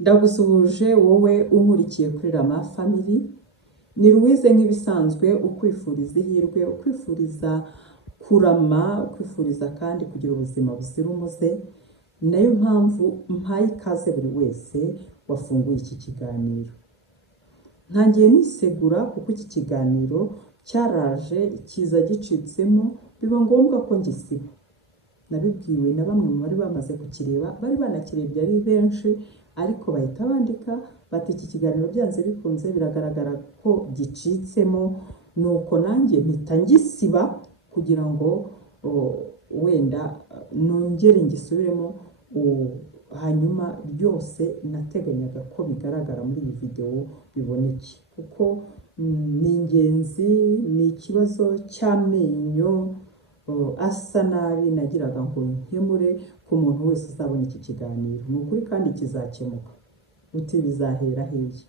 Ndagusuhuje wowe unkurikiye kuri Rama Family. Ni Louise nk'ibisanzwe ukwifuriza ihirwe, ukwifuriza kurama, ukwifuriza kandi kugira ubuzima buzira umuze. Nayo mpamvu mpaye ikaze buri wese wafunguye iki kiganiro. Ntangiye nisegura kuko iki kiganiro cyaraje kiza gicitsemo biba ngombwa ko ngisiba. Nabibwiwe na bamwe mu bari bamaze kukireba, bari banakirebye ari benshi, ariko bahita bandika bati iki kiganiro byanze bikunze biragaragara ko gicitsemo, nuko nanjye mpita ngisiba kugira ngo wenda nongere ngisubiremo, hanyuma byose nateganyaga ko bigaragara muri iyi video biboneke, kuko ni ingenzi, ni ikibazo cy'amenyo asa nabi nagiraga ngo nkemure ku muntu wese uzabona iki kiganiro. Ni ukuri kandi kizakemuka. Uti bizahera hehe?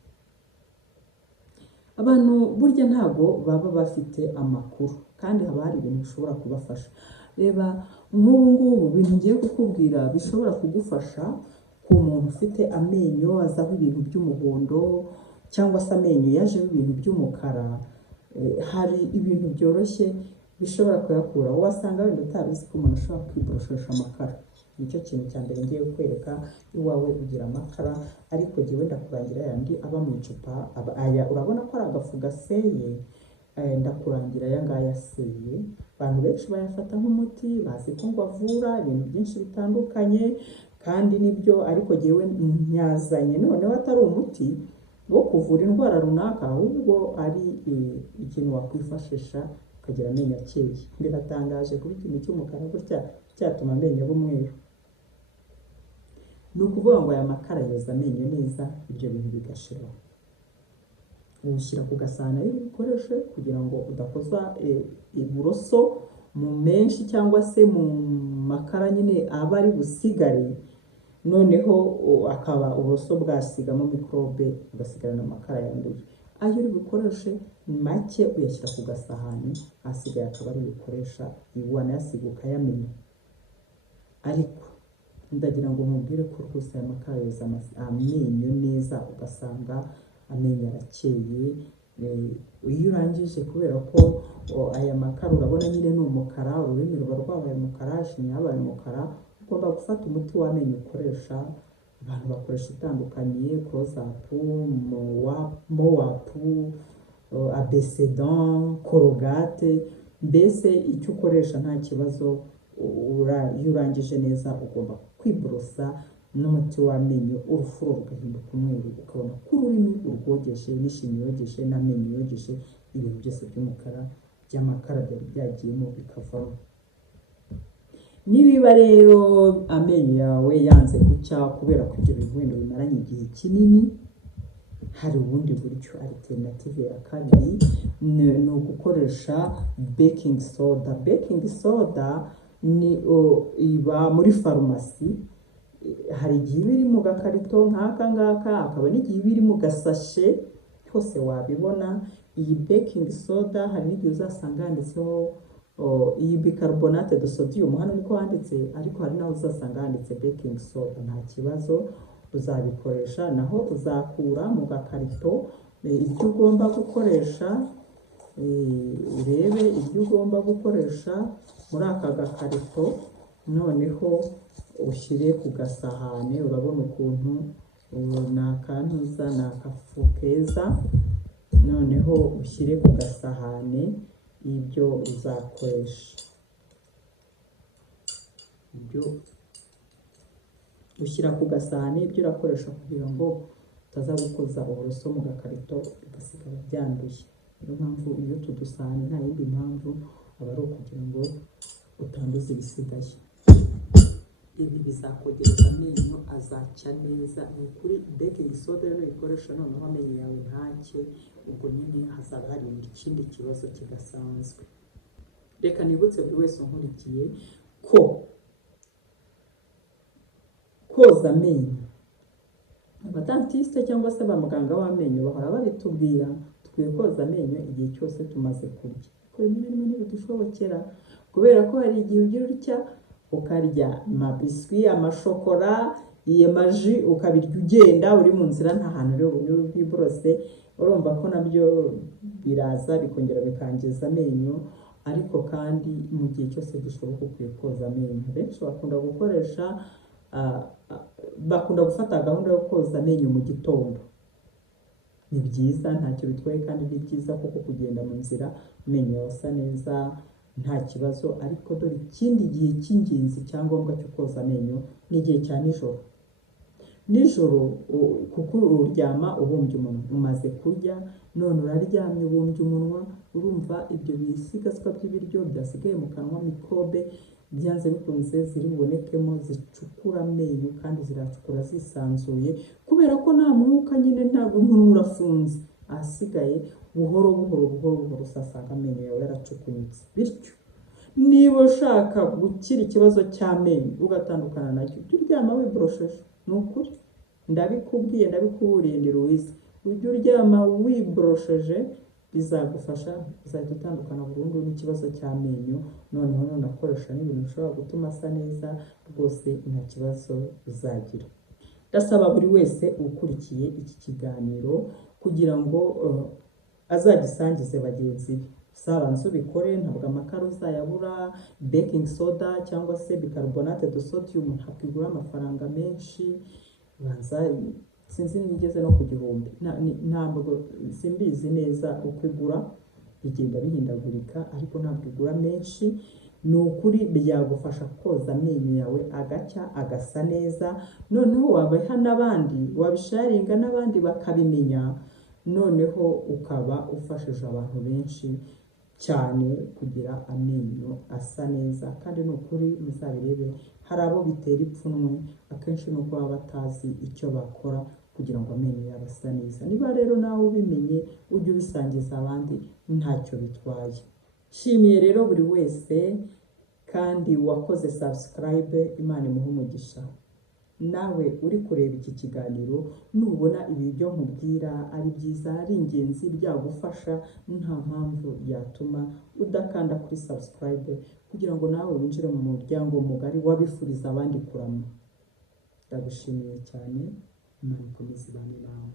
Abantu burya ntago baba bafite amakuru, kandi haba hari ibintu bishobora kubafasha. Reba nk'ubu ngubu bintu ngiye kukubwira bishobora kugufasha ku muntu ufite amenyo azaho ibintu by'umuhondo, cyangwa se amenyo yajeho ibintu by'umukara. Hari ibintu byoroshye bishobora kuyakura. Wasanga wenda utabizi ko umuntu ashobora kwiboroshesha amakara. Nicyo kintu cya mbere ngiye kwereka. Iwawe ugira amakara, ariko jyewe ndakurangira yandi aba mu icupa. Aya urabona ko ari agafu gaseye, ndakurangira aya ngaya aseye. Abantu benshi bayafata nk'umuti, bazi ko ngo avura ibintu byinshi bitandukanye, kandi nibyo, ariko jyewe nyazanye noneho atari umuti wo kuvura indwara runaka, ahubwo ari ikintu wakwifashisha ukagira amenyo akeye. Biratangaje kuba ikintu cy'umukara gutya cyatuma amenyo aba umweru. Ni ukuvuga ngo aya makara yoza amenyo neza, ibyo bintu bigashira. Ushyira ku gasahani iyo ubikoreshe kugira ngo udakoza uburoso mu menshi cyangwa se mu makara nyine aba ari busigare, noneho akaba uburoso bwasigamo mikorobe ugasigarana amakara yanduye. Ayo uri bukoreshe make uyashyira ku gasahani, asigaye akaba ari bukoresha, wanayasiga ukayamenya. Ariko ndagira ngo mubwire ko rwose aya makara yoza amenyo neza, ugasanga amenyo arakeye. Iyo urangije, kubera ko aya makara urabona nyine ni umukara, ururimi ruba rwabaye umukara, ishinya yabaye umukara, ugomba gufata umuti w'amenyo ukoresha. Abantu bakoresha utandukanye, close-up, Mowap, Abesedan, Colgate, mbese icyo ukoresha nta kibazo. Iyo urangije neza ugomba kwiborosa n'umuti w'amenyo, urufuro rugahinduka umweru, ukabona ko ururimi urwogeshe, n'ishinya yogeshe, n'amenyo yogeshe, ibintu byose by'umukara by'amakara byari byagiyemo bikavamo. Nibiba rero amenyo yawe yanze gucya kubera ko ibyo bintu wenda bimaranye igihe kinini, hari ubundi buryo, alternative ya kabiri ni ugukoresha baking soda. Baking soda ni iba muri farumasi. Hari igihe iba iri mu gakarito nk'aka ngaka, hakaba n'igihe iba iri mu gasashe, hose wabibona. Iyi baking soda hari n'igihe uzasanga handitseho iyi bicarbonate de sodium, hano niko handitse, ariko hari naho uzasanga handitse baking soda. Nta kibazo, uzabikoresha. Naho uzakura mu gakarito ibyo ugomba gukoresha, urebe ibyo ugomba gukoresha muri aka gakarito, noneho ushyire ku gasahane. Urabona ukuntu ni akantuza, ni akafu keza, noneho ushyire ku gasahane ibyo uzakoresha. Ibyo ushyira ku gasahane ibyo urakoresha kugira ngo utaza gukoza uburoso mu gakarito bigasigara byanduye. Niyo mpamvu iyo tudusahane, nta yindi mpamvu, aba ari ukugira ngo utanduza ibisigaye. Ibi bizakogereza amenyo, azacya neza. Ni ukuri baking soda rero uyikoresha noneho amenyo yawe ntacye, ubwo nyine hazaba hari ikindi kibazo kidasanzwe. Reka nibutse buri wese unkurikiye ko koza amenyo, abatantiste cyangwa se abamuganga w'amenyo bahora babitubwira, tukwiye koza amenyo igihe cyose tumaze kurya. Ko rimwe na rimwe ntibidushobokera, kubera ko hari igihe ugira utya ukarya amabiswi, amashokora, iyi maji ukabirya ugenda uri mu nzira nta hantu uri bwiborose, urumva ko nabyo biraza bikongera bikangiza amenyo. Ariko kandi mu gihe cyose gishoboka ukwiye koza amenyo. Benshi bakunda gufata gahunda yo koza amenyo mu gitondo. Ni byiza, ntacyo bitwaye kandi ni byiza kuko kugenda mu nzira amenyo yawe asa neza nta kibazo. Ariko dore ikindi gihe cy'ingenzi cyangombwa cyo koza amenyo ni igihe cya nijoro. Nijoro kuko uryama ubumbye umunwa, umaze kurya none uraryamye ubumbye umunwa, urumva ibyo bisigazwa by'ibiryo byasigaye mu kanwa, mikorobe byanze bikunze ziri bubonekemo zicukura amenyo kandi ziracukura zisanzuye, kubera ko nta mwuka nyine, ntabwo umunwa urafunze, ahasigaye buhoro buhoro usasanga amenyo yawe yaracukunyutse. Bityo niba ushaka gukira ikibazo cy'amenyo ugatandukana nacyo, ujye uryama wiborosheje. Ni ukuri ndabikubwiye, ndabikuburiye, ndi Louise. Ujye uryama wiborosheje, bizagufasha uzajya utandukana burundu n'ikibazo cy'amenyo. Noneho unakoresha n'ibintu bishobora gutuma asa neza, rwose nta kibazo uzagira. Ndasaba buri wese ukurikiye iki kiganiro kugira ngo azagisangize bagenzi be. Uzabanze ubikore, ntabwo amakara uzayabura, baking soda cyangwa se bicarbonate de sodium ntabwo igura amafaranga menshi, banza sinzi nigeze no ku gihumbi, ntabwo simbizi neza uko igura, bigenda bihindagurika ariko ntabwo igura menshi. Ni ukuri byagufasha koza amenyo yawe agacya agasa neza, noneho wabaha n'abandi, wabisharinga n'abandi bakabimenya, noneho ukaba ufashije abantu benshi cyane kugira amenyo asa neza. Kandi ni ukuri muzabirebe, hari abo bitera ipfunwe akenshi nuko baba batazi icyo bakora kugira ngo amenyo yabo asa neza. Niba rero nawe ubimenye ujye ubisangiza abandi, ntacyo bitwaye. Nshimiye rero buri wese kandi wakoze subscribe, Imana imuhe umugisha. Nawe uri kureba iki kiganiro nubona ibi byo nkubwira ari byiza, ari ingenzi, byagufasha, nta mpamvu yatuma udakanda kuri subscribe kugira ngo nawe winjire mu muryango mugari wabifuriza abandi kurama. Ndagushimiye cyane, Imana ikomeze ibane nawe.